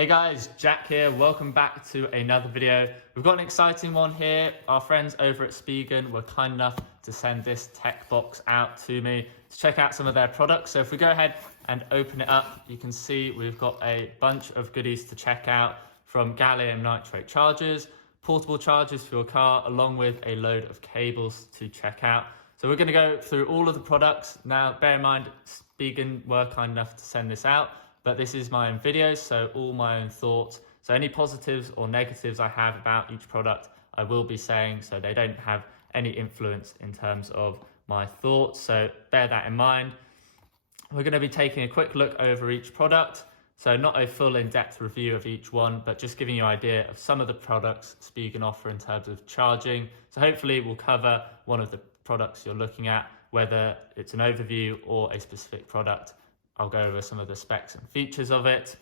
Hey guys, Jack here. Welcome back to another video. We've got an exciting one here. Our friends over at Spigen were kind enough to send this tech box out to me to check out some of their products. So if we go ahead and open it up, you can see we've got a bunch of goodies to check out, from gallium nitrate chargers, portable chargers for your car, along with a load of cables to check out. So we're going to go through all of the products. Now, bear in mind, Spigen were kind enough to send this out, but this is my own video, so all my own thoughts. So any positives or negatives I have about each product, I will be saying, so they don't have any influence in terms of my thoughts. So bear that in mind. We're going to be taking a quick look over each product. So not a full in-depth review of each one, but just giving you an idea of some of the products Spigen offer in terms of charging. So hopefully we'll cover one of the products you're looking at, whether it's an overview or a specific product. I'll go over some of the specs and features of it.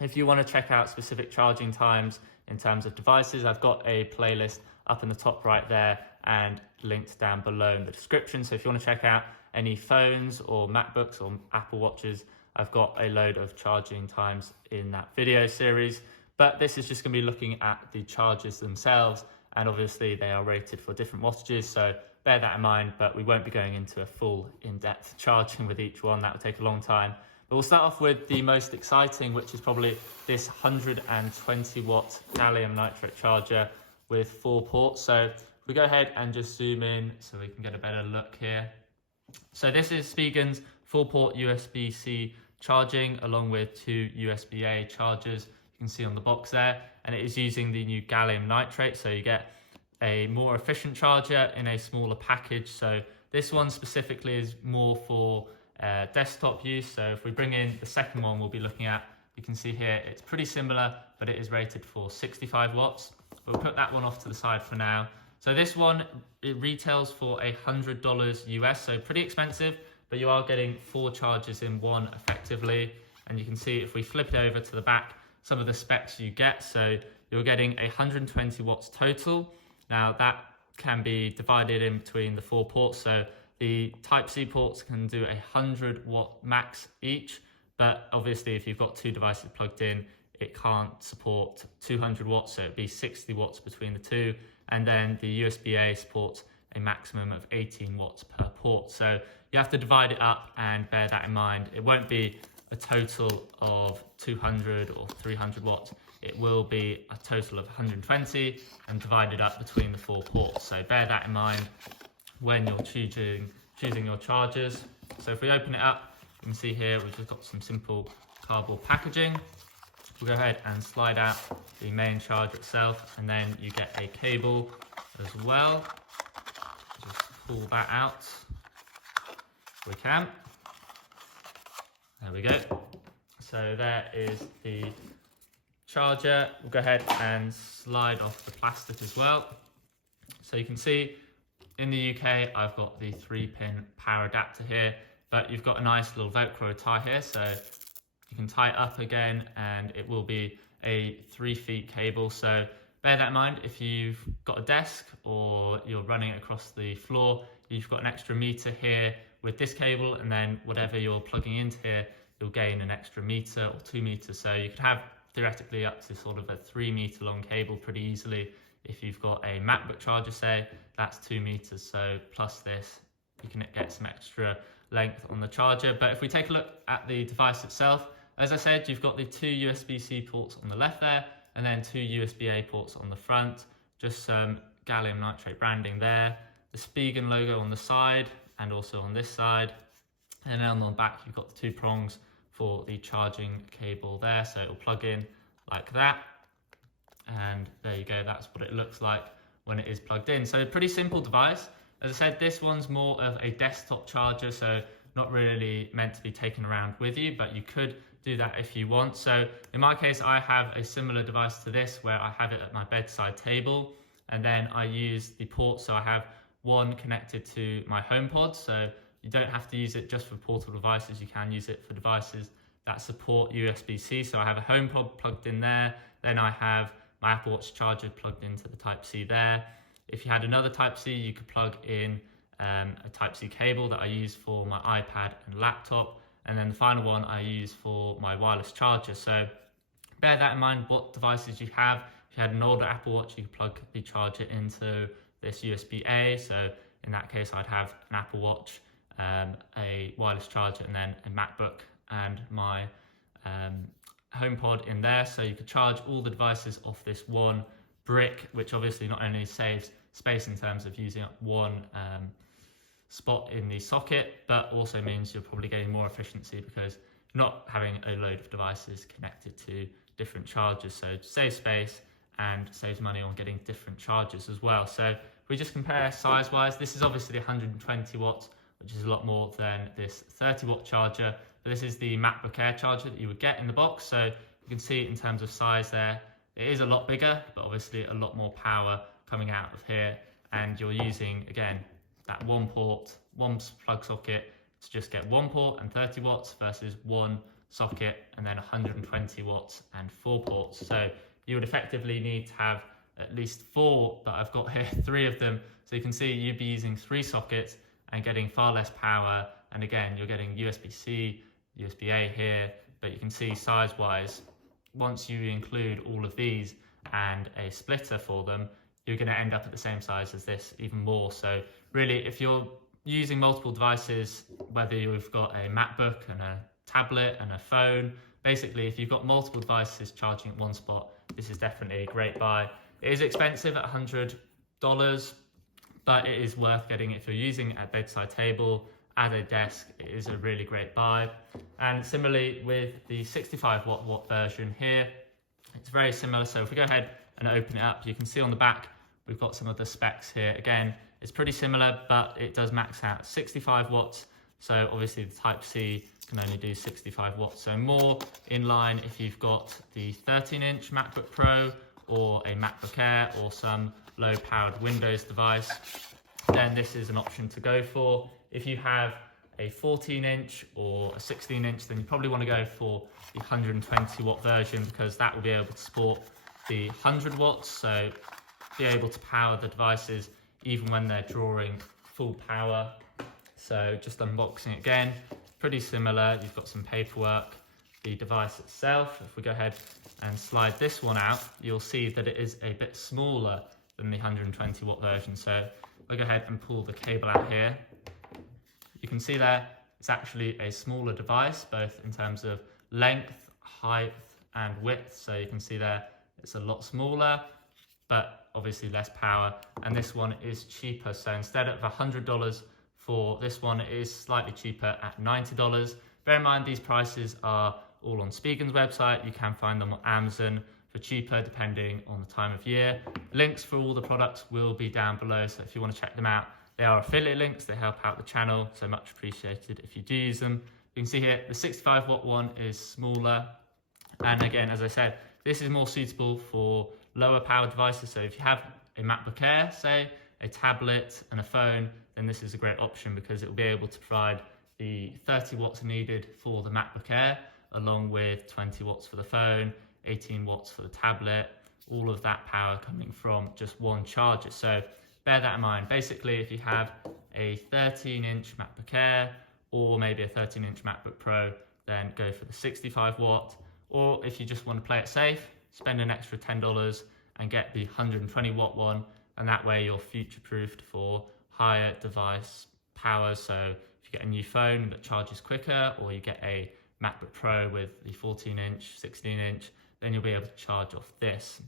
If you want to check out specific charging times in terms of devices, I've got a playlist up in the top right there and linked down below in the description. So if you want to check out any phones or MacBooks or Apple Watches, I've got a load of charging times in that video series. But this is just going to be looking at the chargers themselves, and obviously they are rated for different wattages, so bear that in mind, but we won't be going into a full in-depth charging with each one. That would take a long time. But we'll start off with the most exciting, which is probably this 120 watt gallium nitrate charger with 4 ports. So if we go ahead and just zoom in so we can get a better look here. So this is Spigen's 4-port USB-C charging, along with 2 USB-A chargers you can see on the box there, and it is using the new gallium nitrate, so you get a more efficient charger in a smaller package. So this one specifically is more for desktop use. So if we bring in the second one we'll be looking at, you can see here it's pretty similar, but it is rated for 65 watts. We'll put that one off to the side for now. So this one, it retails for $100 US, so pretty expensive, but you are getting 4 chargers in one effectively. And you can see if we flip it over to the back, some of the specs you get. So you're getting 120 watts total. Now that can be divided in between the 4 ports. So the Type-C ports can do 100 watt max each, but obviously if you've got 2 devices plugged in, it can't support 200 watts, so it'd be 60 watts between the 2. And then the USB-A supports a maximum of 18 watts per port. So you have to divide it up and bear that in mind. It won't be a total of 200 or 300 watts. It will be a total of 120 and divided up between the 4 ports. So bear that in mind when you're choosing your chargers. So if we open it up, you can see here we've just got some simple cardboard packaging. We'll go ahead and slide out the main charger itself, and then you get a cable as well. Just pull that out if we can. There we go. So there is the charger. We'll go ahead and slide off the plastic as well. So you can see in the UK, I've got the 3-pin power adapter here, but you've got a nice little Velcro tie here. So you can tie it up again, and it will be a 3 feet cable. So bear that in mind. If you've got a desk or you're running it across the floor, you've got an extra meter here with this cable, and then whatever you're plugging into here, you'll gain an extra meter or 2 meters. So you could have theoretically up to sort of a 3 meter long cable pretty easily. If you've got a MacBook charger, say, that's 2 meters. So plus this, you can get some extra length on the charger. But if we take a look at the device itself, as I said, you've got the 2 USB-C ports on the left there, and then 2 USB-A ports on the front. Just some gallium nitrate branding there. The Spigen logo on the side and also on this side. And then on the back, you've got the 2 prongs for the charging cable there. So it'll plug in like that. And there you go, that's what it looks like when it is plugged in. So a pretty simple device. As I said, this one's more of a desktop charger, so not really meant to be taken around with you, but you could do that if you want. So in my case, I have a similar device to this where I have it at my bedside table, and then I use the port. So I have one connected to my HomePod, so you don't have to use it just for portable devices. You can use it for devices that support USB-C. So I have a HomePod plugged in there, then I have my Apple Watch charger plugged into the Type-C there. If you had another Type-C, you could plug in a Type-C cable that I use for my iPad and laptop. And then the final one I use for my wireless charger. So bear that in mind what devices you have. If you had an older Apple Watch, you could plug the charger into this USB-A. So in that case, I'd have an Apple Watch, a wireless charger, and then a MacBook and my HomePod in there. So you could charge all the devices off this one brick, which obviously not only saves space in terms of using up one spot in the socket, but also means you're probably getting more efficiency because you're not having a load of devices connected to different chargers. So it saves space and saves money on getting different chargers as well. So if we just compare size wise, this is obviously 120 watts, which is a lot more than this 30 watt charger. But this is the MacBook Air charger that you would get in the box. So you can see in terms of size there, it is a lot bigger, but obviously a lot more power coming out of here. And you're using, again, that one port, one plug socket to just get one port and 30 watts versus one socket and then 120 watts and 4 ports. So you would effectively need to have at least 4, but I've got here 3 of them. So you can see you'd be using 3 sockets and getting far less power. And again, you're getting USB-C, USB-A here, but you can see size-wise, once you include all of these and a splitter for them, you're going to end up at the same size as this, even more. So really, if you're using multiple devices, whether you've got a MacBook and a tablet and a phone, basically if you've got multiple devices charging at one spot, this is definitely a great buy. It is expensive at $100, but it is worth getting if you're using it at bedside table, at a desk. It is a really great buy. And similarly with the 65 watt version here, it's very similar. So if we go ahead and open it up, you can see on the back, we've got some of the specs here. Again, it's pretty similar, but it does max out 65 watts. So obviously the Type-C can only do 65 watts. So more in line if you've got the 13-inch MacBook Pro or a MacBook Air or some low-powered Windows device, then this is an option to go for. If you have a 14-inch or a 16-inch, then you probably want to go for the 120 watt version because that will be able to support the 100 watts. So be able to power the devices even when they're drawing full power. So just unboxing it again, pretty similar. You've got some paperwork, the device itself. If we go ahead and slide this one out, you'll see that it is a bit smaller than the 120 watt version. So we'll go ahead and pull the cable out here. You can see there, it's actually a smaller device, both in terms of length, height, and width. So you can see there, it's a lot smaller, but obviously less power. And this one is cheaper. So instead of $100 for this one, it is slightly cheaper at $90. Bear in mind, these prices are all on Spigen's website. You can find them on Amazon for cheaper, depending on the time of year. Links for all the products will be down below. So if you want to check them out, they are affiliate links. They help out the channel. So much appreciated if you do use them. You can see here, the 65 watt one is smaller. And again, as I said, this is more suitable for lower power devices. So if you have a MacBook Air, say, a tablet and a phone, then this is a great option because it will be able to provide the 30 watts needed for the MacBook Air, along with 20 watts for the phone, 18 watts for the tablet, all of that power coming from just one charger. So bear that in mind. Basically, if you have a 13-inch MacBook Air or maybe a 13-inch MacBook Pro, then go for the 65 watt. Or if you just want to play it safe, spend an extra $10 and get the 120 watt one. And that way you're future-proofed for higher device power. So if you get a new phone that charges quicker, or you get a MacBook Pro with the 14-inch, 16-inch, then you'll be able to charge off this.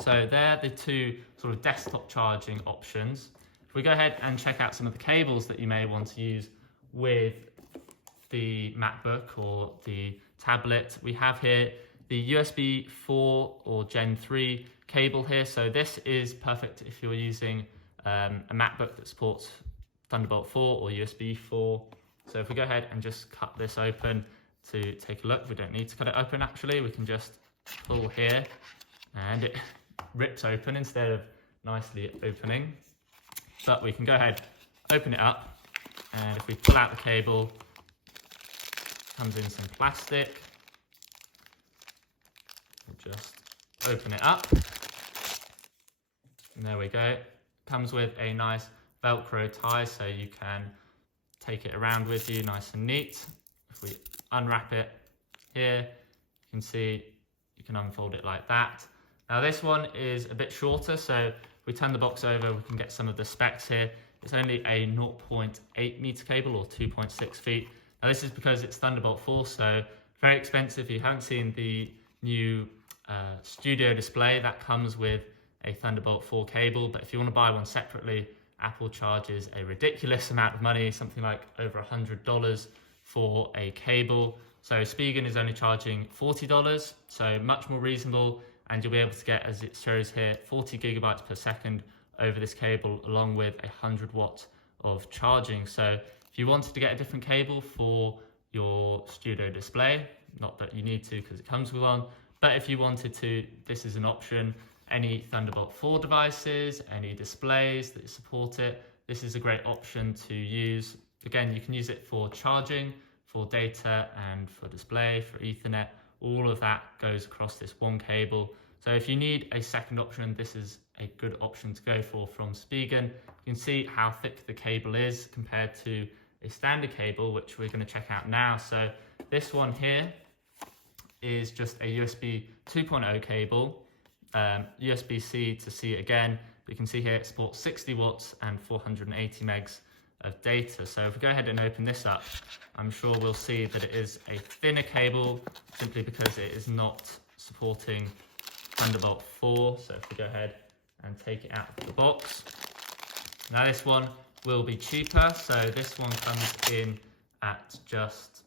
So they're the two sort of desktop charging options. If we go ahead and check out some of the cables that you may want to use with the MacBook or the tablet, we have here the USB 4 or Gen 3 cable here. So this is perfect if you're using a MacBook that supports Thunderbolt 4 or USB 4. So if we go ahead and just cut this open to take a look, we don't need to cut it open actually, we can just pull here and it rips open instead of nicely opening. But we can go ahead, open it up, and if we pull out the cable, it comes in some plastic. We'll just open it up, and there we go. Comes with a nice Velcro tie, so you can take it around with you nice and neat. If we unwrap it here, you can see you you can unfold it like that. Now this one is a bit shorter, so if we turn the box over, we can get some of the specs here. It's only a 0.8 meter cable or 2.6 feet. Now this is because it's Thunderbolt 4, so very expensive. If you haven't seen the new studio display, that comes with a Thunderbolt 4 cable, but if you want to buy one separately, Apple charges a ridiculous amount of money, something like over $100 for a cable. So Spigen is only charging $40, so much more reasonable, and you'll be able to get, as it shows here, 40 gigabytes per second over this cable, along with 100 watts of charging. So if you wanted to get a different cable for your studio display, not that you need to because it comes with one, but if you wanted to, this is an option. Any Thunderbolt 4 devices, any displays that support it, this is a great option to use. Again, you can use it for charging, for data, and for display, for Ethernet. All of that goes across this one cable. So if you need a second option, this is a good option to go for from Spigen. You can see how thick the cable is compared to a standard cable, which we're going to check out now. So this one here is just a USB 2.0 cable, USB-C to C again. You can see here it supports 60 watts and 480 megs of data. So if we go ahead and open this up, I'm sure we'll see that it is a thinner cable simply because it is not supporting Thunderbolt 4. So if we go ahead and take it out of the box. Now this one will be cheaper. So this one comes in at just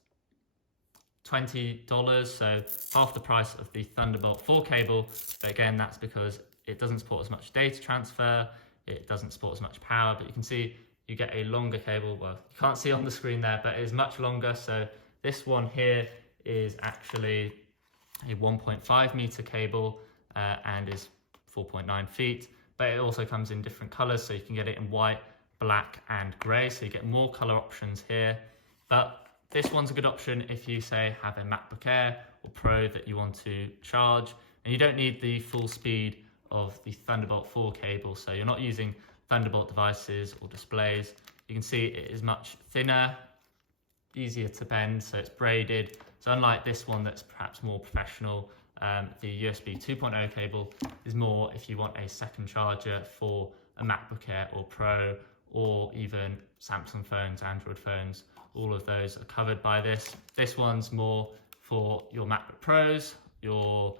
$20, so half the price of the Thunderbolt 4 cable. But again, that's because it doesn't support as much data transfer, it doesn't support as much power, but you can see you get a longer cable. Well, you can't see on the screen there, but it is much longer. So this one here is actually a 1.5 meter cable and is 4.9 feet, but it also comes in different colors, so you can get it in white, black, and gray, so you get more color options here. But this one's a good option if you, say, have a MacBook Air or Pro that you want to charge, and you don't need the full speed of the Thunderbolt 4 cable, so you're not using Thunderbolt devices or displays. You can see it is much thinner, easier to bend, so it's braided. So unlike this one that's perhaps more professional, the USB 2.0 cable is more if you want a second charger for a MacBook Air or Pro, or even Samsung phones, Android phones. All of those are covered by this. This one's more for your MacBook Pros, your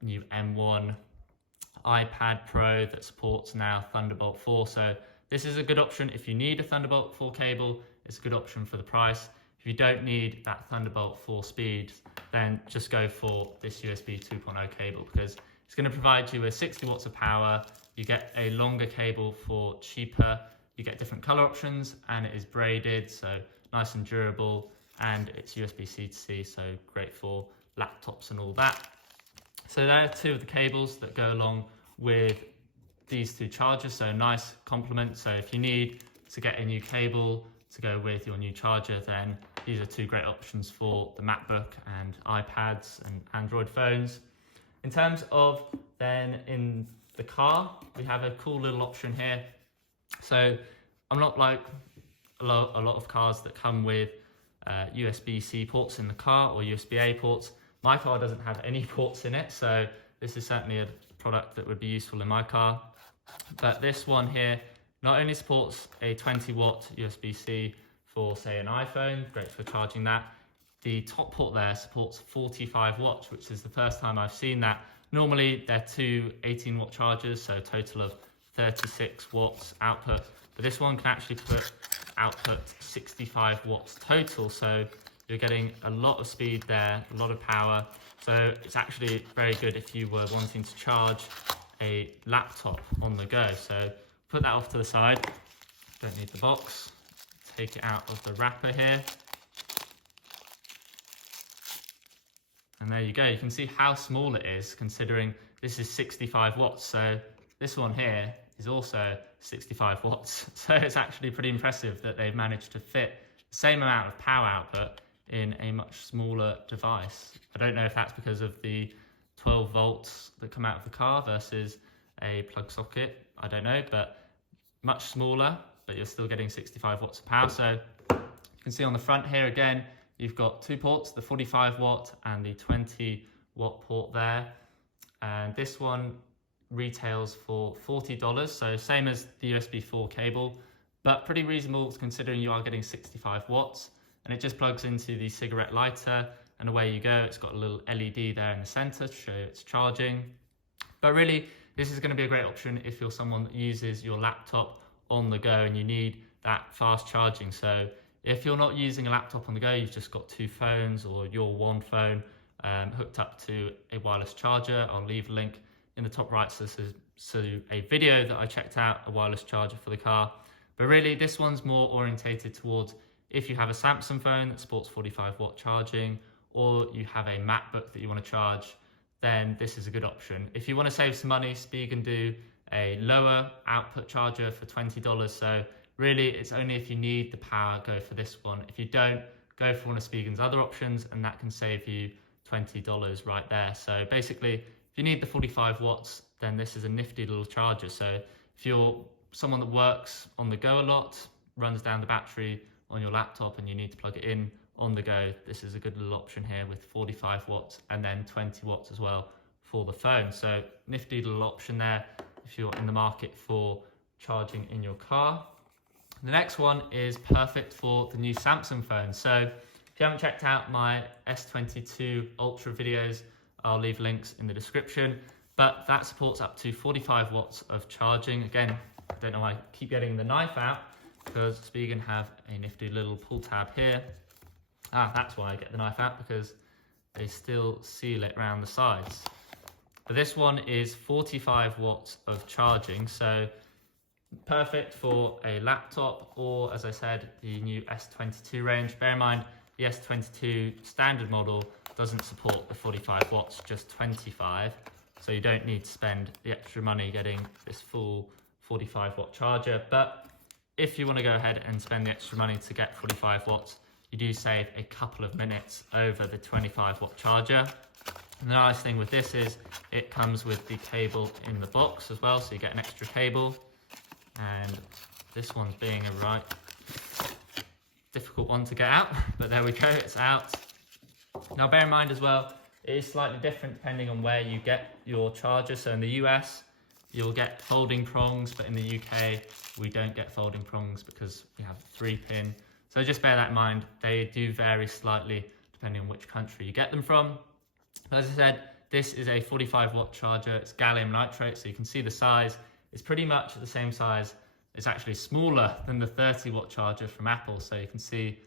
new M1 iPad Pro that supports now Thunderbolt 4. So this is a good option if you need a Thunderbolt 4 cable. It's a good option for the price. If you don't need that Thunderbolt 4 speed, then just go for this USB 2.0 cable, because it's going to provide you with 60 watts of power. You get a longer cable for cheaper. You get different color options, and it is braided, so nice and durable, and it's USB-C to C, so great for laptops and all that. So there are two of the cables that go along with these two chargers, so nice complement. So if you need to get a new cable to go with your new charger, then these are two great options for the MacBook and iPads and Android phones. In terms of then in the car, we have a cool little option here. So I'm not like a lot of cars that come with USB-C ports in the car or USB-A ports. My car doesn't have any ports in it, so this is certainly a product that would be useful in my car. But this one here not only supports a 20 watt USB-C for, say, an iPhone, great for charging that. The top port there supports 45 watts, which is the first time I've seen that. Normally they're two 18 watt chargers, so a total of 36 watts output. But this one can actually output 65 watts total, so you're getting a lot of speed there, a lot of power. So it's actually very good if you were wanting to charge a laptop on the go. So put that off to the side, don't need the box. Take it out of the wrapper here. And there you go, you can see how small it is considering this is 65 watts. So this one here is also 65 watts. So it's actually pretty impressive that they've managed to fit the same amount of power output in a much smaller device. I don't know if that's because of the 12 volts that come out of the car versus a plug socket. I don't know, but much smaller, but you're still getting 65 watts of power. So you can see on the front here again, you've got two ports, the 45 watt and the 20 watt port there. And this one retails for $40, so same as the USB 4 cable, but pretty reasonable considering you are getting 65 watts. And it just plugs into the cigarette lighter and away you go. It's got a little LED there in the center to show it's charging. But really, this is going to be a great option if you're someone that uses your laptop on the go and you need that fast charging. So if you're not using a laptop on the go, you've just got two phones or your one phone hooked up to a wireless charger. I'll leave a link in the top right so a video that I checked out, a wireless charger for the car. But really, this one's more orientated towards if you have a Samsung phone that supports 45 watt charging, or you have a MacBook that you want to charge, then this is a good option. If you want to save some money, Spigen do a lower output charger for $20. So really, it's only if you need the power, go for this one. If you don't, go for one of Spigen's other options, and that can save you $20 right there. So basically, if you need the 45 watts, then this is a nifty little charger. So if you're someone that works on the go a lot, runs down the battery on your laptop and you need to plug it in on the go, this is a good little option here with 45 watts and then 20 watts as well for the phone. So nifty little option there if you're in the market for charging in your car. The next one is perfect for the new Samsung phone. So if you haven't checked out my S22 Ultra videos, I'll leave links in the description, but that supports up to 45 watts of charging. Again, I don't know why I keep getting the knife out, because Spigen have a nifty little pull tab here. That's why I get the knife out, because they still seal it around the sides. But this one is 45 watts of charging, so perfect for a laptop or, as I said, the new S22 range. Bear in mind, the S22 standard model doesn't support the 45 watts, just 25. So you don't need to spend the extra money getting this full 45 watt charger. But if you want to go ahead and spend the extra money to get 45 watts, you do save a couple of minutes over the 25 watt charger. And the nice thing with this is it comes with the cable in the box as well, so you get an extra cable. And this one's being a right difficult one to get out, but there we go, it's out. Now bear in mind as well, it is slightly different depending on where you get your charger. So in the US, you'll get folding prongs, but in the UK, we don't get folding prongs because we have 3-pin. So just bear that in mind. They do vary slightly depending on which country you get them from. But as I said, this is a 45 watt charger. It's gallium nitrate, so you can see the size. It's pretty much the same size. It's actually smaller than the 30 watt charger from Apple. So you can see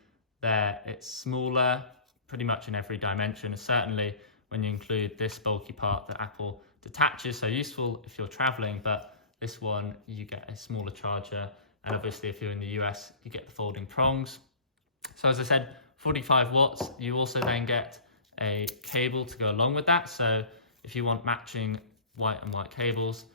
there, it's smaller pretty much in every dimension, and certainly when you include this bulky part that Apple detaches. So useful if you're traveling, but this one, you get a smaller charger. And obviously if you're in the US, you get the folding prongs. So as I said, 45 watts, you also then get a cable to go along with that. So if you want matching white and white cables,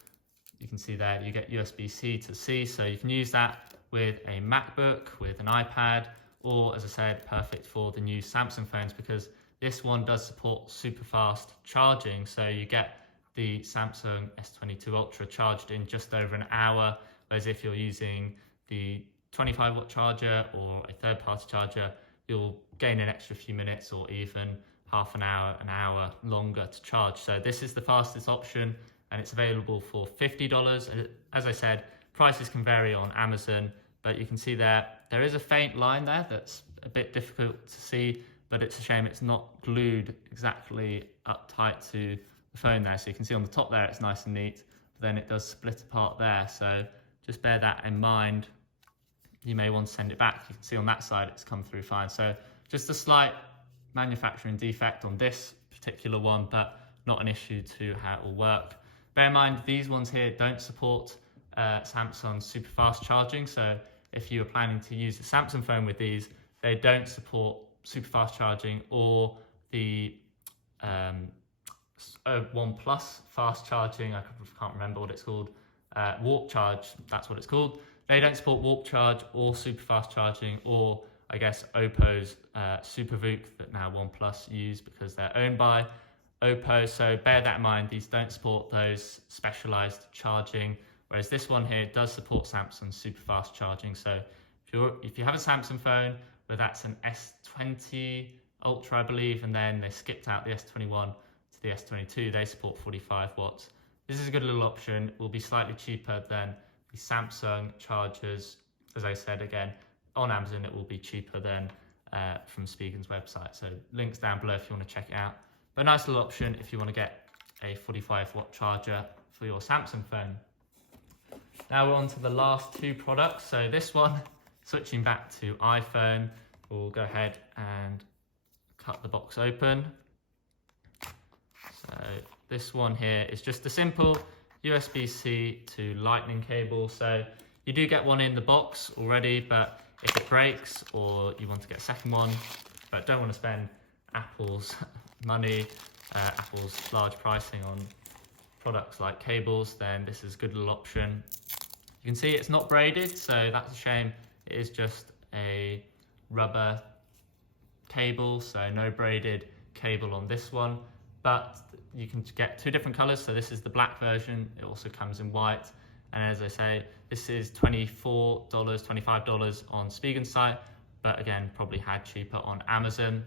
you can see there, you get USB-C to C. So you can use that with a MacBook, with an iPad, or as I said, perfect for the new Samsung phones, because this one does support super fast charging. So you get the Samsung S22 Ultra charged in just over an hour, whereas if you're using the 25 watt charger or a third party charger, you'll gain an extra few minutes or even half an hour longer to charge. So this is the fastest option, and it's available for $50. As I said, prices can vary on Amazon, but you can see there is a faint line there that's a bit difficult to see, but it's a shame it's not glued exactly up tight to the phone there. So you can see on the top there, it's nice and neat, but then it does split apart there. So just bear that in mind. You may want to send it back. You can see on that side, it's come through fine. So just a slight manufacturing defect on this particular one, but not an issue to how it will work. Bear in mind, these ones here don't support Samsung super fast charging. So if you're planning to use a Samsung phone with these, they don't support super fast charging or the OnePlus fast charging. I can't remember what it's called. Warp charge, that's what it's called. They don't support warp charge or super fast charging, or I guess Oppo's SuperVOOC that now OnePlus use because they're owned by Oppo. So bear that in mind, these don't support those specialized charging, whereas this one here does support Samsung super fast charging. So if you have a Samsung phone where that's an S20 Ultra, I believe, and then they skipped out the S21 to to the S22, they support 45 watts. This is a good little option. It will be slightly cheaper than the Samsung chargers. As I said, again, on Amazon, it will be cheaper than from Spigen's website. So links down below if you want to check it out. But a nice little option if you want to get a 45 watt charger for your Samsung phone. Now we're on to the last two products. So this one, switching back to iPhone, we'll go ahead and cut the box open. So this one here is just a simple USB-C to lightning cable. So you do get one in the box already, but if it breaks or you want to get a second one, but don't want to spend Apple's money, Apple's large pricing on products like cables, then this is a good little option. You can see it's not braided, so that's a shame. It is just a rubber cable, so no braided cable on this one, but you can get two different colors. So this is the black version. It also comes in white. And as I say, this is $24, $25 on Spigen's site, but again, probably had cheaper on Amazon.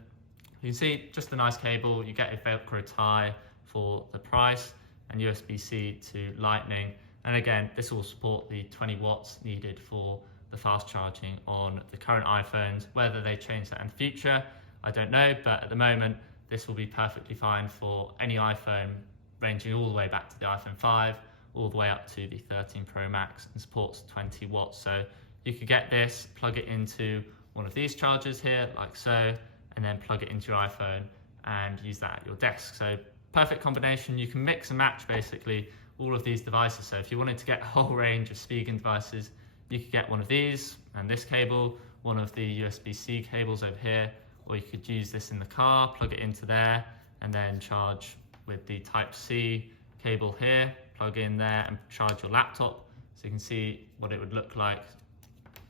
You can see just a nice cable. You get a Velcro tie for the price and USB-C to lightning. And again, this will support the 20 watts needed for the fast charging on the current iPhones. Whether they change that in the future, I don't know, but at the moment, this will be perfectly fine for any iPhone, ranging all the way back to the iPhone 5, all the way up to the 13 Pro Max, and supports 20 watts. So you could get this, plug it into one of these chargers here, like so, and then plug it into your iPhone and use that at your desk. So perfect combination. You can mix and match basically all of these devices. So if you wanted to get a whole range of Spigen devices, you could get one of these and this cable, one of the USB-C cables over here, or you could use this in the car, plug it into there, and then charge with the Type-C cable here, plug in there and charge your laptop. So you can see what it would look like.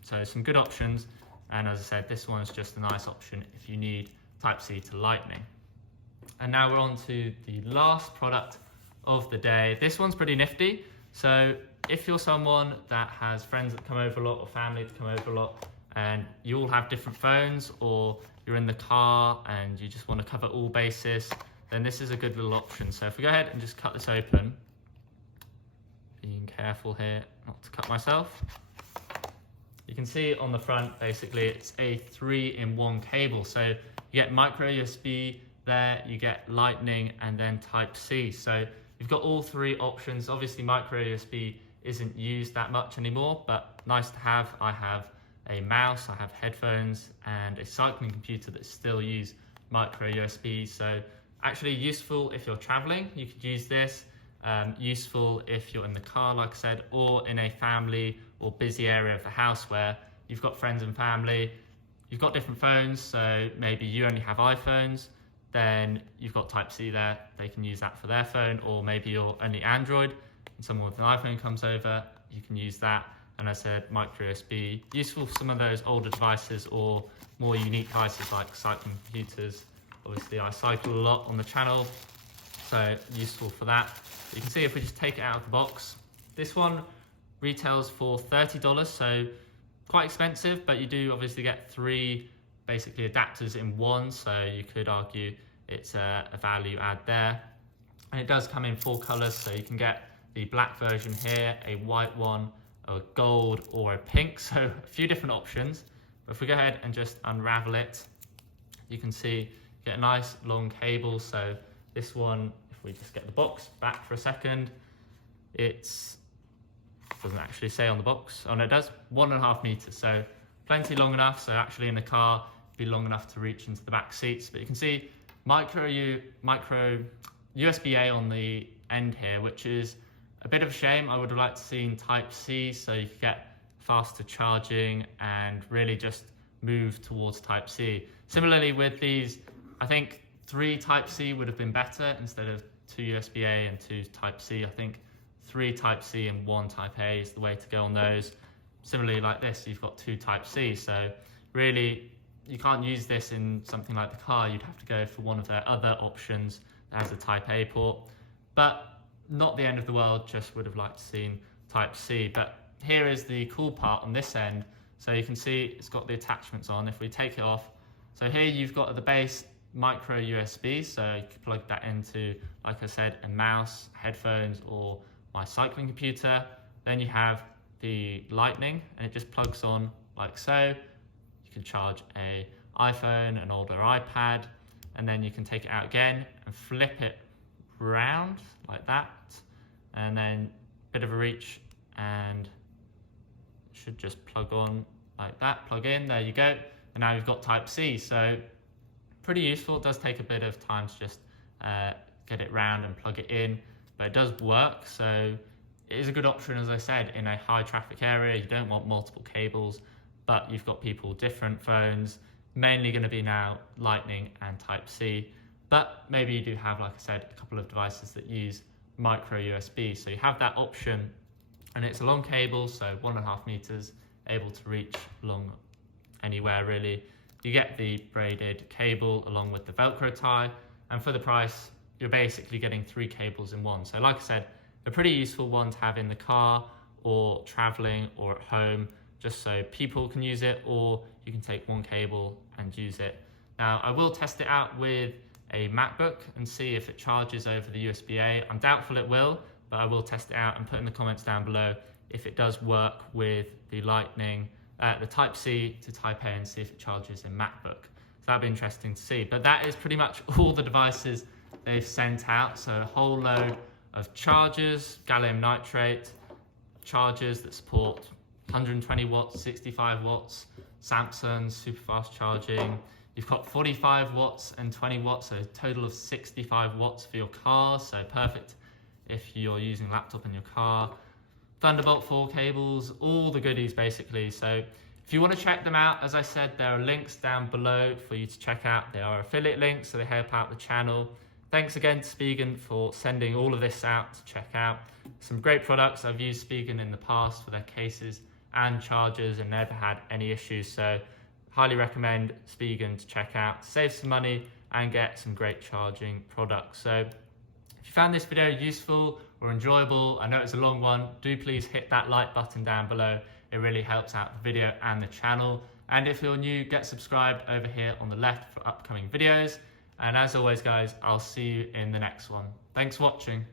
So some good options. And as I said, this one is just a nice option if you need Type-C to lightning. And now we're on to the last product of the day. This one's pretty nifty. So if you're someone that has friends that come over a lot or family that come over a lot, and you all have different phones, or you're in the car and you just want to cover all bases, then this is a good little option. So if we go ahead and just cut this open, being careful here not to cut myself, you can see on the front, basically it's a 3-in-1 cable. So you get micro USB there, you get lightning, and then Type-C. So you've got all three options. Obviously micro USB isn't used that much anymore, but nice to have. I have a mouse, I have headphones, and a cycling computer that still use micro USB. So actually useful if you're traveling, you could use this. Useful if you're in the car, like I said, or in a family or busy area of the house where you've got friends and family, you've got different phones, so maybe you only have iPhones, then you've got Type-C there, they can use that for their phone, or maybe you're only Android and someone with an iPhone comes over, you can use that. And as I said, micro USB, useful for some of those older devices or more unique devices like cycling computers. Obviously I cycle a lot on the channel, so useful for that. You can see if we just take it out of the box, this one retails for $30, so quite expensive, but you do obviously get three basically adapters in one, so you could argue it's a value add there. And it does come in 4 colors, so you can get the black version here, a white one, a gold, or a pink, so a few different options. But if we go ahead and just unravel it, you can see you get a nice long cable. So this one, if we just get the box back for a second, it's doesn't actually say on the box. Oh no, it does, 1.5 meters, so plenty long enough. So actually in the car, it'd be long enough to reach into the back seats. But you can see micro USB-A on the end here, which is a bit of a shame. I would have liked to seen Type-C, so you could get faster charging and really just move towards Type-C. Similarly with these, I think 3 Type-C would have been better instead of 2 USB-A and 2 Type-C. I think 3 Type-C and 1 Type-A is the way to go on those. Similarly like this, you've got 2 Type-C, so really you can't use this in something like the car. You'd have to go for one of their other options that has a Type-A port, but not the end of the world, just would have liked to seen Type-C. But here is the cool part on this end. So you can see it's got the attachments on. If we take it off, so here you've got at the base micro USB, so you can plug that into, like I said, a mouse, headphones, or my cycling computer. Then you have the lightning, and it just plugs on like so. You can charge a iPhone, an older iPad, and then you can take it out again and flip it round like that, and then a bit of a reach, and it should just plug on like that, plug in, there you go. And now you've got Type-C, so pretty useful. It does take a bit of time to just get it round and plug it in, but it does work. So it is a good option, as I said, in a high traffic area. You don't want multiple cables, but you've got people with different phones, mainly going to be now Lightning and Type-C, but maybe you do have, like I said, a couple of devices that use micro USB. So you have that option, and it's a long cable, so 1.5 meters, able to reach along anywhere really. You get the braided cable along with the Velcro tie, and for the price, you're basically getting 3 cables in one. So like I said, a pretty useful one to have in the car or traveling or at home, just so people can use it, or you can take one cable and use it. Now, I will test it out with a MacBook and see if it charges over the USB-A. I'm doubtful it will, but I will test it out and put in the comments down below if it does work with the Lightning, the Type-C to Type-A, and see if it charges in MacBook. So that'd be interesting to see. But that is pretty much all the devices they've sent out. So a whole load of chargers, gallium nitrate, chargers that support 120 watts, 65 watts, Samsung super fast charging. You've got 45 watts and 20 watts, so a total of 65 watts for your car. So perfect if you're using a laptop in your car. Thunderbolt 4 cables, all the goodies basically. So if you want to check them out, as I said, there are links down below for you to check out. They are affiliate links, so they help out the channel. Thanks again to Spigen for sending all of this out to check out. Some great products. I've used Spigen in the past for their cases and chargers and never had any issues. So highly recommend Spigen to check out, save some money and get some great charging products. So if you found this video useful or enjoyable, I know it's a long one, do please hit that like button down below. It really helps out the video and the channel. And if you're new, get subscribed over here on the left for upcoming videos. And as always, guys, I'll see you in the next one. Thanks for watching.